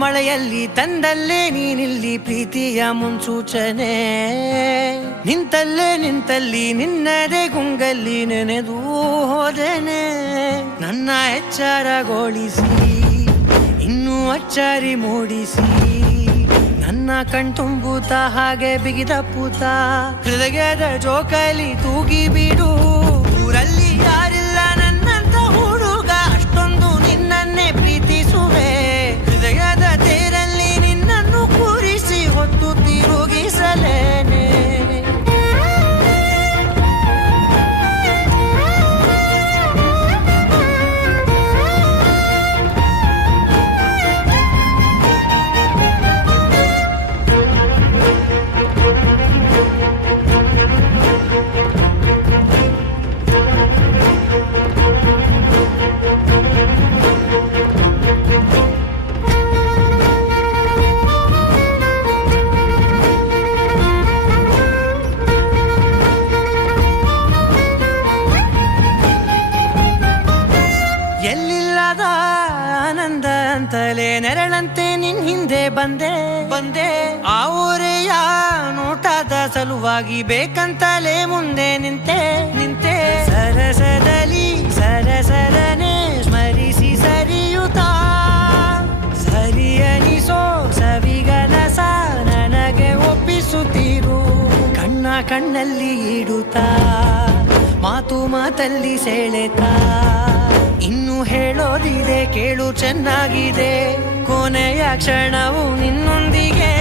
ಮಳೆಯಲ್ಲಿ ತಂದಲ್ಲೇ ನೀನಿಲ್ಲಿ ಪ್ರೀತಿಯ ಮುನ್ಸೂಚನೆ, ನಿಂತಲ್ಲಿ ನಿನ್ನದೇ ಗುಂಗಲ್ಲಿ ನೆನೆದು ಹೋದೆನೆ. ನನ್ನ ಎಚ್ಚರಗೊಳಿಸಿ ಇನ್ನೂ ಅಚ್ಚರಿ ಮೂಡಿಸಿ, ನನ್ನ ಕಣ್ತುಂಬುತ್ತ ಹಾಗೆ ಬಿಗಿದ ಪೂತ ಹೃದಯದ ಜೋಕಾಲಿ ತೂಗಿ ಬಿಡು. ಊರಲ್ಲಿ ಯಾರಿಲ್ಲ ನನ್ನಂತ ಹುಡುಗ, ಅಷ್ಟೊಂದು ನಿನ್ನನ್ನೇ ಪ್ರೀತಿಸುವೆ. ಹೃದಯದ ತೇರಲ್ಲಿ ನಿನ್ನನ್ನು ಕೂರಿಸಿ ಹೊತ್ತು ತಿರುಗಿಸಲೇನೆ. ಎಲ್ಲಿಲ್ಲದ ಆನಂದ ಅಂತಲೇ ನೆರಳಂತೆ ನಿನ್ ಹಿಂದೆ ಬಂದೆ. ಆ ಊರೆಯ ನೋಟದ ಸಲುವಾಗಿ ಬೇಕಂತಲೇ ಮುಂದೆ ನಿಂತೆ. ಸರಸರನೆ ಸ್ಮರಿಸಿ ಸರಿಯುತ್ತಾ, ಸರಿ ಅನಿಸೋ ಸವಿಗನಸ ನನಗೆ ಒಪ್ಪಿಸುತ್ತೀರು. ಕಣ್ಣಲ್ಲಿ ಇಡುತ್ತಾ, ಮಾತಲ್ಲಿ ಸೆಳೆತಾ, ಇನ್ನು ಹೇಳೋದಿದೆ ಕೇಳು ಚೆನ್ನಾಗಿದೆ. ಕೊನೆಯ ಕ್ಷಣವು ನಿನ್ನೊಂದಿಗೆ